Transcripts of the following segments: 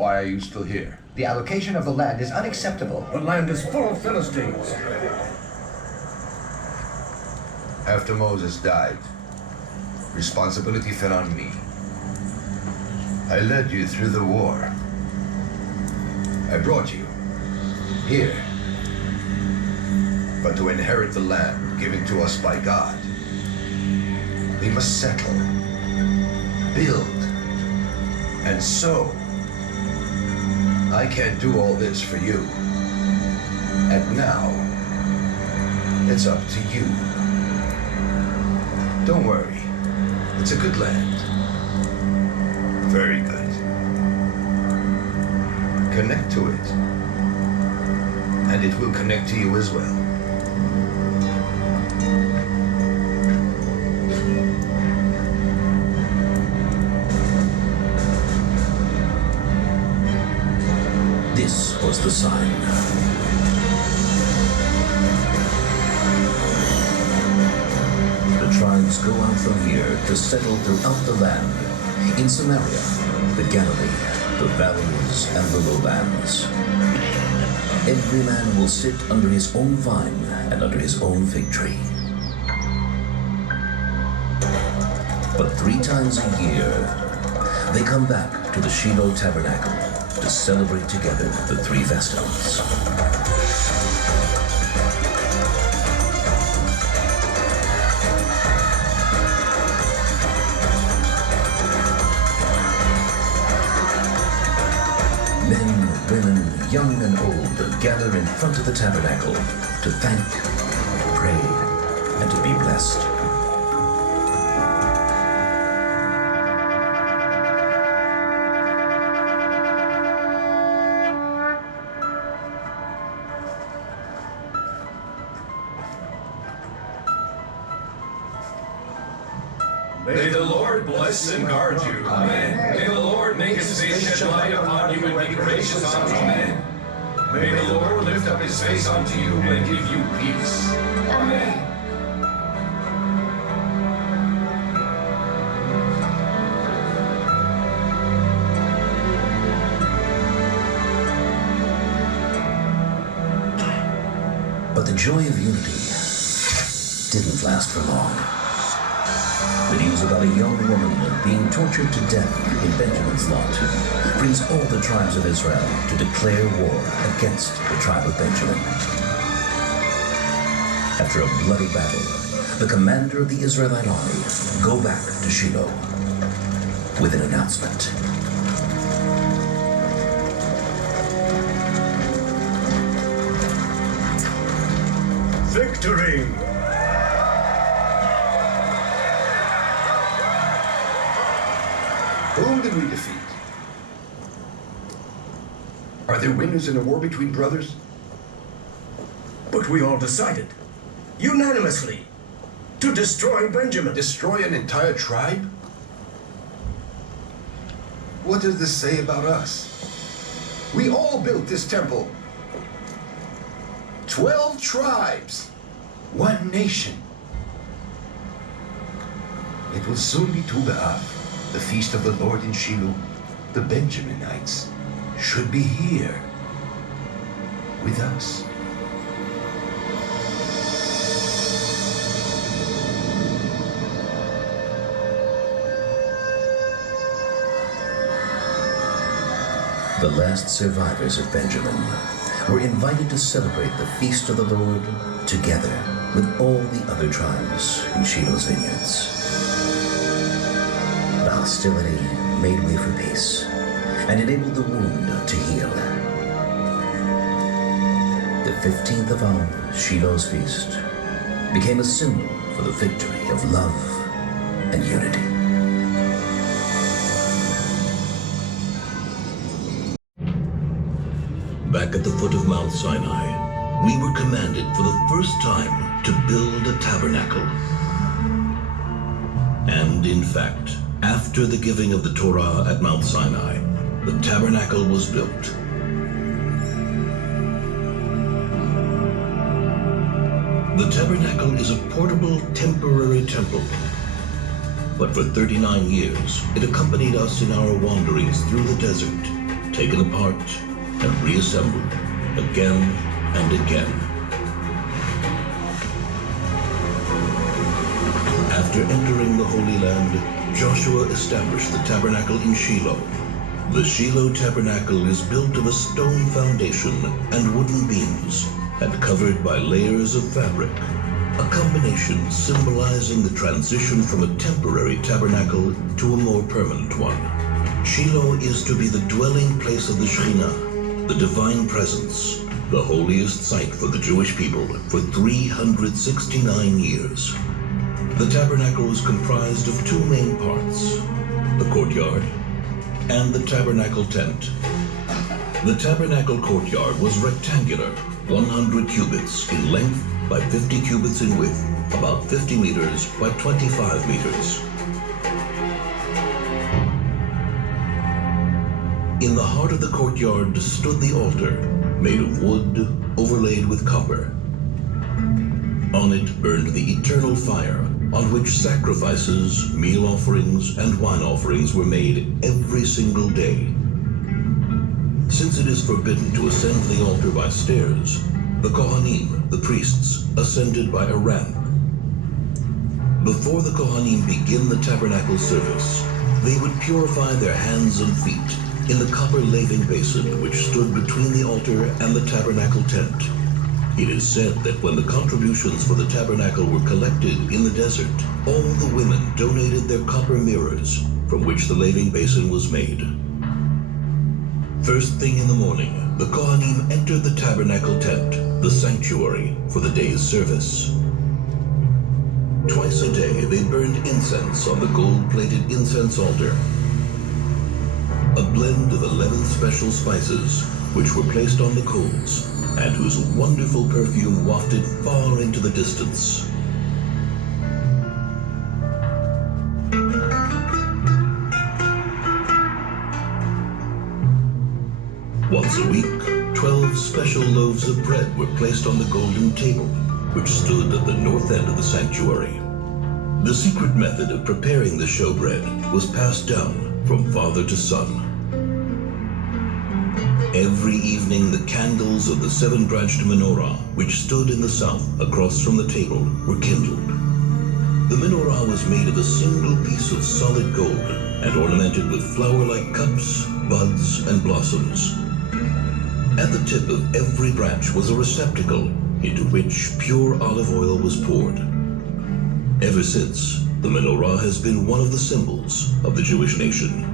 Why are you still here? The allocation of the land is unacceptable. The land is full of Philistines. After Moses died, responsibility fell on me. I led you through the war. I brought you here. But to inherit the land given to us by God, we must settle, build, and sow. I can't do all this for you. And now, it's up to you. Don't worry. It's a good land. Very good. Connect to it. And it will connect to you as well. This was the sign. The tribes go out from here to settle throughout the land. In Samaria, the Galilee, the valleys, and the lowlands. Every man will sit under his own vine and under his own fig tree. But 3 times a year, they come back to the Shiloh Tabernacle to celebrate together the 3 festivals. Men, women, young and old gather in front of the tabernacle to thank, pray, and to be blessed. May the Lord bless and guard you. Amen. May the Lord make his face shed light upon you and be gracious unto you. Amen. May the Lord lift up his face unto you and give you peace. Amen. But the joy of unity didn't last for long. The news about a young woman being tortured to death in Benjamin's lot brings all the tribes of Israel to declare war against the tribe of Benjamin. After a bloody battle, the commander of the Israelite army go back to Shiloh with an announcement. Victory! Whom did we defeat? Are there winners in a war between brothers? But we all decided, unanimously, to destroy Benjamin. Destroy an entire tribe? What does this say about us? We all built this temple. 12 tribes, 1 nation. It will soon be Tu B'Av, the feast of the Lord in Shiloh. The Benjaminites should be here with us. The last survivors of Benjamin were invited to celebrate the feast of the Lord together with all the other tribes in Shiloh's vineyards. The hostility made way for peace and enabled the wound to heal. The 15th of Av, Shiloh's feast, became a symbol for the victory of love and unity. Back at the foot of Mount Sinai, we were commanded for the first time to build a tabernacle. And in fact, after the giving of the Torah at Mount Sinai, the tabernacle was built. The tabernacle is a portable, temporary temple. But for 39 years, it accompanied us in our wanderings through the desert, taken apart and reassembled again and again. After entering the Holy Land, Joshua established the tabernacle in Shiloh. The Shiloh tabernacle is built of a stone foundation and wooden beams, and covered by layers of fabric, a combination symbolizing the transition from a temporary tabernacle to a more permanent one. Shiloh is to be the dwelling place of the Shekhinah, the divine presence, the holiest site for the Jewish people for 369 years. The tabernacle was comprised of two main parts, the courtyard and the tabernacle tent. The tabernacle courtyard was rectangular, 100 cubits in length by 50 cubits in width, about 50 meters by 25 meters. In the heart of the courtyard stood the altar, made of wood overlaid with copper. On it burned the eternal fire, on which sacrifices, meal offerings, and wine offerings were made every single day. Since it is forbidden to ascend the altar by stairs, the Kohanim, the priests, ascended by a ramp. Before the Kohanim begin the tabernacle service, they would purify their hands and feet in the copper laving basin which stood between the altar and the tabernacle tent. It is said that when the contributions for the tabernacle were collected in the desert, all the women donated their copper mirrors from which the laving basin was made. First thing in the morning, the Kohanim entered the tabernacle tent, the sanctuary, for the day's service. Twice a day, they burned incense on the gold-plated incense altar. A blend of 11 special spices, which were placed on the coals, and whose wonderful perfume wafted far into the distance. Once a week, 12 special loaves of bread were placed on the golden table, which stood at the north end of the sanctuary. The secret method of preparing the showbread was passed down from father to son. Every evening, the candles of the seven-branched menorah, which stood in the south across from the table, were kindled. The menorah was made of a single piece of solid gold and ornamented with flower-like cups, buds, and blossoms. At the tip of every branch was a receptacle into which pure olive oil was poured. Ever since, the menorah has been one of the symbols of the Jewish nation.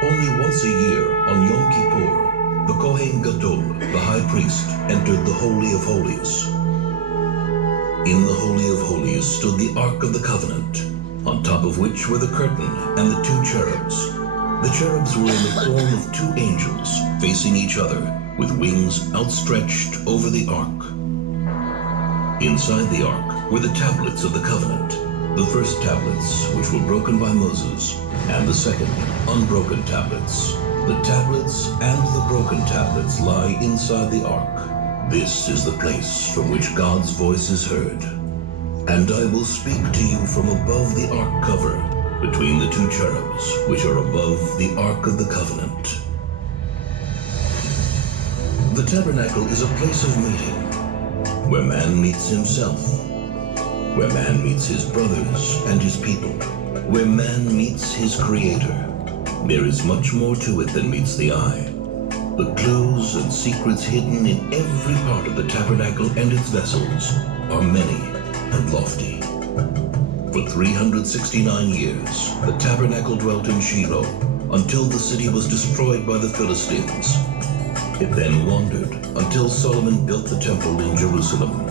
Only once a year, on Yom Kippur, the Kohen Gadol, the high priest, entered the Holy of Holies. In the Holy of Holies stood the Ark of the Covenant, on top of which were the curtain and the two cherubs. The cherubs were in the form of two angels, facing each other, with wings outstretched over the Ark. Inside the Ark were the tablets of the covenant, the first tablets, which were broken by Moses, and the second, unbroken tablets. The tablets and the broken tablets lie inside the ark. This is the place from which God's voice is heard. And I will speak to you from above the ark cover, between the two cherubs, which are above the ark of the covenant. The tabernacle is a place of meeting, where man meets himself, where man meets his brothers and his people, where man meets his creator. There is much more to it than meets the eye. The clues and secrets hidden in every part of the tabernacle and its vessels are many and lofty. For 369 years, the tabernacle dwelt in Shiloh until the city was destroyed by the Philistines. It then wandered until Solomon built the temple in Jerusalem.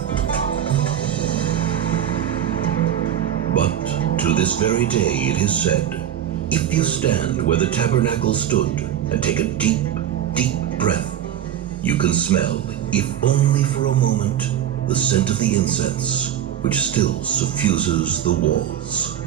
But to this very day it is said, if you stand where the tabernacle stood and take a deep, deep breath, you can smell, if only for a moment, the scent of the incense which still suffuses the walls.